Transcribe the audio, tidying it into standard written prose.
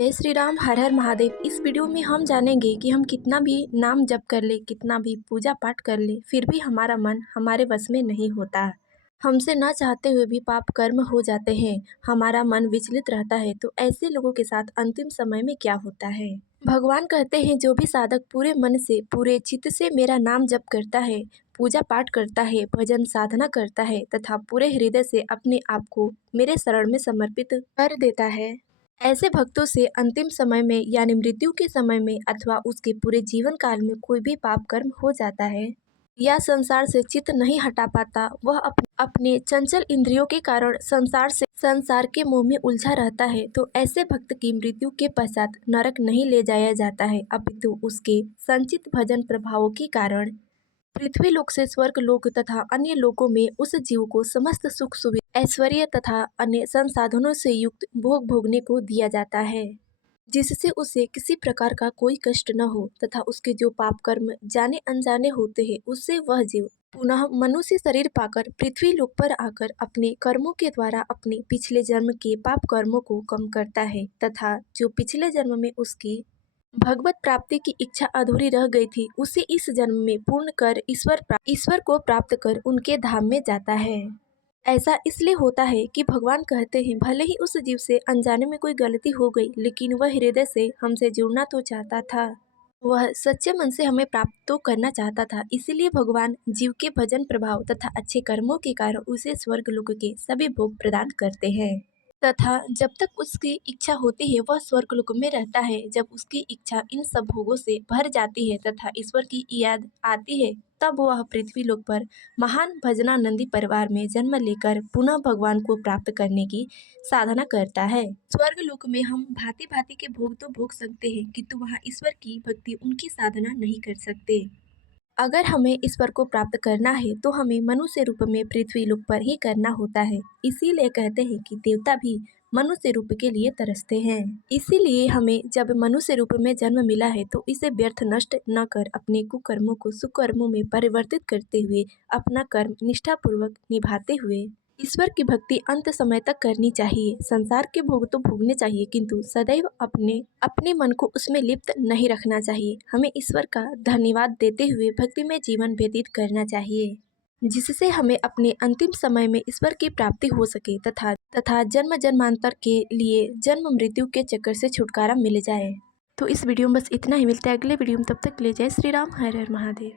जय श्री राम, हर हर महादेव। इस वीडियो में हम जानेंगे कि हम कितना भी नाम जप कर ले, कितना भी पूजा पाठ कर ले, फिर भी हमारा मन हमारे बस में नहीं होता। हमसे न चाहते हुए भी पाप कर्म हो जाते हैं, हमारा मन विचलित रहता है। तो ऐसे लोगों के साथ अंतिम समय में क्या होता है? भगवान कहते हैं, जो भी साधक पूरे मन से, पूरे चित्त से मेरा नाम जप करता है, पूजा पाठ करता है, भजन साधना करता है तथा पूरे हृदय से अपने आप को मेरे शरण में समर्पित कर देता है, ऐसे भक्तों से अंतिम समय में यानी मृत्यु के समय में अथवा उसके पूरे जीवन काल में कोई भी पाप कर्म हो जाता है या संसार से चित्त नहीं हटा पाता, वह अपने चंचल इंद्रियों के कारण संसार के मोह में उलझा रहता है, तो ऐसे भक्त की मृत्यु के पश्चात नरक नहीं ले जाया जाता है, अपितु उसके संचित भजन प्रभावों के कारण पृथ्वी लोक से स्वर्ग लोक तथा अन्य लोकों में उस जीव को समस्त सुख सुविधा, ऐश्वर्य तथा अन्य संसाधनों से युक्त भोग भोगने को दिया जाता है, जिससे उसे किसी प्रकार का कोई कष्ट न हो तथा उसके जो पाप कर्म जाने अनजाने होते हैं, उससे वह जीव पुनः मनुष्य शरीर पाकर पृथ्वी लोक पर आकर अपने कर्मों के द्वारा अपने पिछले जन्म के पाप कर्मों को कम करता है तथा जो पिछले जन्म में उसकी भगवत प्राप्ति की इच्छा अधूरी रह गई थी, उसे इस जन्म में पूर्ण कर ईश्वर को प्राप्त कर उनके धाम में जाता है। ऐसा इसलिए होता है कि भगवान कहते हैं, भले ही उस जीव से अनजाने में कोई गलती हो गई, लेकिन वह हृदय से हमसे जुड़ना तो चाहता था, वह सच्चे मन से हमें प्राप्त तो करना चाहता था। इसीलिए भगवान जीव के भजन प्रभाव तथा अच्छे कर्मों के कारण उसे स्वर्ग लोक के सभी भोग प्रदान करते हैं तथा जब तक उसकी इच्छा होती है वह स्वर्गलोक में रहता है। जब उसकी इच्छा इन सब भोगों से भर जाती है तथा ईश्वर की याद आती है, तब वह पृथ्वी लोक पर महान भजनानंदी परिवार में जन्म लेकर पुनः भगवान को प्राप्त करने की साधना करता है। स्वर्ग लोक में हम भांति भांति के भोग तो भोग सकते हैं, किंतु वहाँ ईश्वर की भक्ति, उनकी साधना नहीं कर सकते। अगर हमें ईश्वर को प्राप्त करना है तो हमें मनुष्य रूप में पृथ्वी लोक पर ही करना होता है। इसीलिए कहते हैं कि देवता भी मनुष्य रूप के लिए तरसते हैं। इसीलिए हमें जब मनुष्य रूप में जन्म मिला है तो इसे व्यर्थ नष्ट न कर अपने कुकर्मों को सुकर्मों में परिवर्तित करते हुए अपना कर्म निष्ठापूर्वक निभाते हुए ईश्वर की भक्ति अंत समय तक करनी चाहिए। संसार के भोग तो भोगने चाहिए, किंतु सदैव अपने अपने मन को उसमें लिप्त नहीं रखना चाहिए। हमें ईश्वर का धन्यवाद देते हुए भक्ति में जीवन व्यतीत करना चाहिए, जिससे हमें अपने अंतिम समय में ईश्वर की प्राप्ति हो सके तथा जन्म जन्मांतर के लिए जन्म मृत्यु के चक्कर से छुटकारा मिल जाए। तो इस वीडियो में बस इतना ही। मिलता है अगले वीडियो में, तब तक के लिए जय श्री राम, हर हर महादेव।